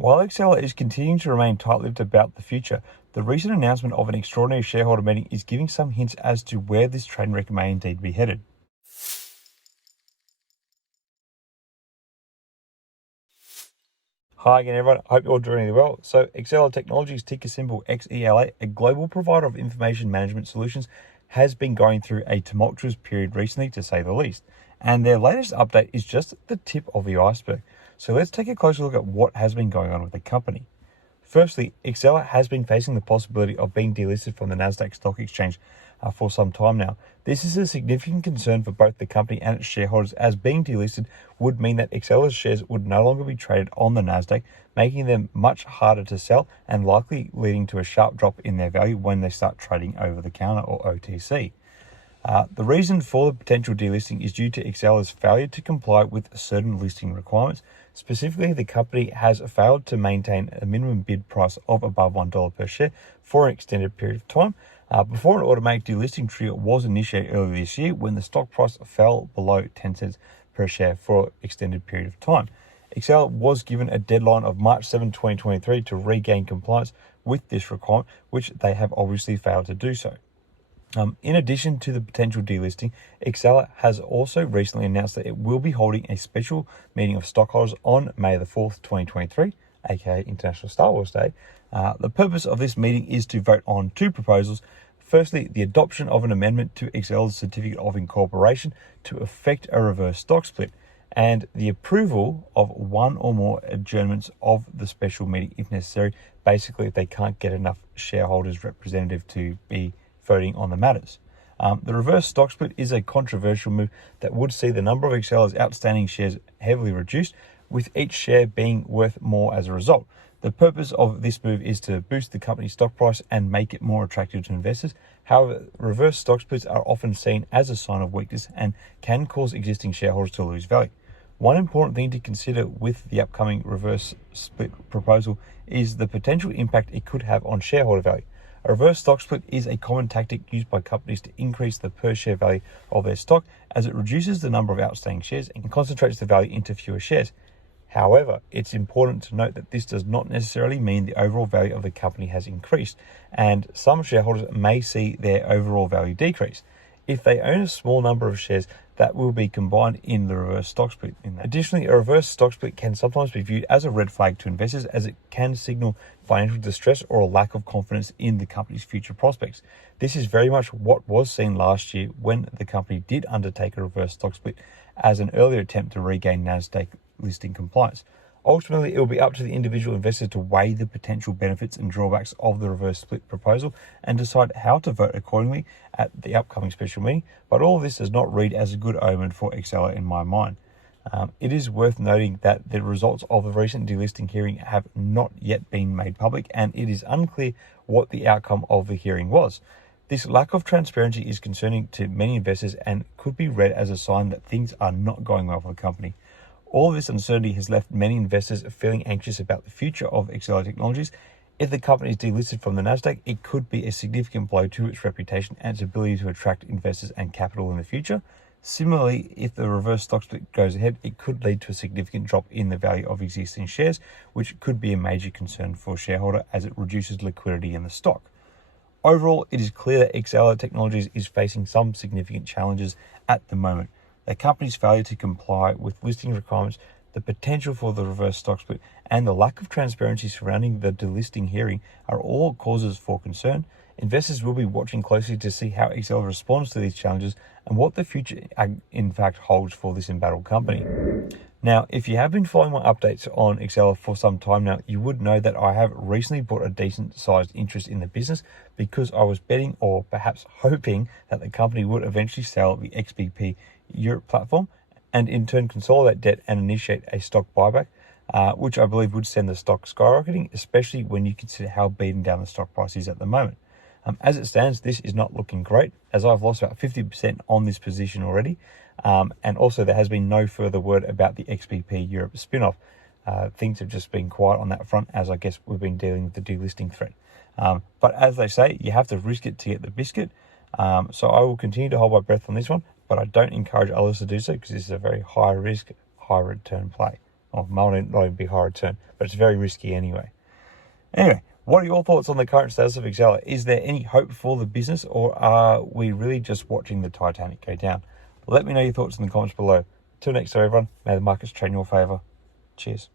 While Exela is continuing to remain tight-lipped about the future, the recent announcement of an extraordinary shareholder meeting is giving some hints as to where this train wreck may indeed be headed. Hi again, everyone. I hope you're all doing really well. So, Exela Technologies, ticker symbol XELA, a global provider of information management solutions, has been going through a tumultuous period recently, to say the least. And their latest update is just the tip of the iceberg. So let's take a closer look at what has been going on with the company. Firstly, Exela has been facing the possibility of being delisted from the NASDAQ stock exchange for some time now. This is a significant concern for both the company and its shareholders, as being delisted would mean that Exela's shares would no longer be traded on the NASDAQ, making them much harder to sell and likely leading to a sharp drop in their value when they start trading over the counter or OTC. The reason for the potential delisting is due to Exela's failure to comply with certain listing requirements. Specifically, the company has failed to maintain a minimum bid price of above $1 per share for an extended period of time. Before an automatic delisting trigger was initiated earlier this year, when the stock price fell below 10 cents per share for an extended period of time. Exela was given a deadline of March 7, 2023 to regain compliance with this requirement, which they have obviously failed to do so. In addition to the potential delisting, Exela has also recently announced that it will be holding a special meeting of stockholders on May the 4th, 2023, aka International Star Wars Day. The purpose of this meeting is to vote on two proposals. Firstly, the adoption of an amendment to Exela's certificate of incorporation to effect a reverse stock split, and the approval of one or more adjournments of the special meeting if necessary, basically if they can't get enough shareholders representative to be voting on the matters. The reverse stock split is a controversial move that would see the number of Exela's outstanding shares heavily reduced, with each share being worth more as a result. The purpose of this move is to boost the company's stock price and make it more attractive to investors. However, reverse stock splits are often seen as a sign of weakness and can cause existing shareholders to lose value. One important thing to consider with the upcoming reverse split proposal is the potential impact it could have on shareholder value. A reverse stock split is a common tactic used by companies to increase the per share value of their stock, as it reduces the number of outstanding shares and concentrates the value into fewer shares. However, it's important to note that this does not necessarily mean the overall value of the company has increased, and some shareholders may see their overall value decrease. If they own a small number of shares, that will be combined in the reverse stock split. Additionally, a reverse stock split can sometimes be viewed as a red flag to investors, as it can signal financial distress or a lack of confidence in the company's future prospects. This is very much what was seen last year when the company did undertake a reverse stock split as an earlier attempt to regain NASDAQ listing compliance. Ultimately, it will be up to the individual investor to weigh the potential benefits and drawbacks of the reverse split proposal and decide how to vote accordingly at the upcoming special meeting, but all of this does not read as a good omen for Exela in my mind. It is worth noting that the results of the recent delisting hearing have not yet been made public, and it is unclear what the outcome of the hearing was. This lack of transparency is concerning to many investors and could be read as a sign that things are not going well for the company. All of this uncertainty has left many investors feeling anxious about the future of Exela Technologies. If the company is delisted from the NASDAQ, it could be a significant blow to its reputation and its ability to attract investors and capital in the future. Similarly, if the reverse stock split goes ahead, it could lead to a significant drop in the value of existing shares, which could be a major concern for a shareholder as it reduces liquidity in the stock. Overall, it is clear that Exela Technologies is facing some significant challenges at the moment. The company's failure to comply with listing requirements, the potential for the reverse stock split, and the lack of transparency surrounding the delisting hearing are all causes for concern. Investors will be watching closely to see how Exela responds to these challenges and what the future in fact holds for this embattled company. Now, if you have been following my updates on Exela for some time now, you would know that I have recently bought a decent sized interest in the business because I was betting, or perhaps hoping, that the company would eventually sell the XBP Europe platform and in turn consolidate debt and initiate a stock buyback, which I believe would send the stock skyrocketing, especially when you consider how beaten down the stock price is at the moment. As it stands, this is not looking great, as I've lost about 50% on this position already, and also there has been no further word about the XBP Europe spin-off. Things have just been quiet on that front, as I guess we've been dealing with the delisting threat. But as they say, you have to risk it to get the biscuit. So I will continue to hold my breath on this one, but I don't encourage others to do so because this is a very high risk, high return play. Oh, might not even be high return, but it's very risky anyway. Anyway, what are your thoughts on the current status of Exela? Is there any hope for the business, or are we really just watching the Titanic go down? Let me know your thoughts in the comments below. Till next time, everyone, may the markets trade in your favour. Cheers.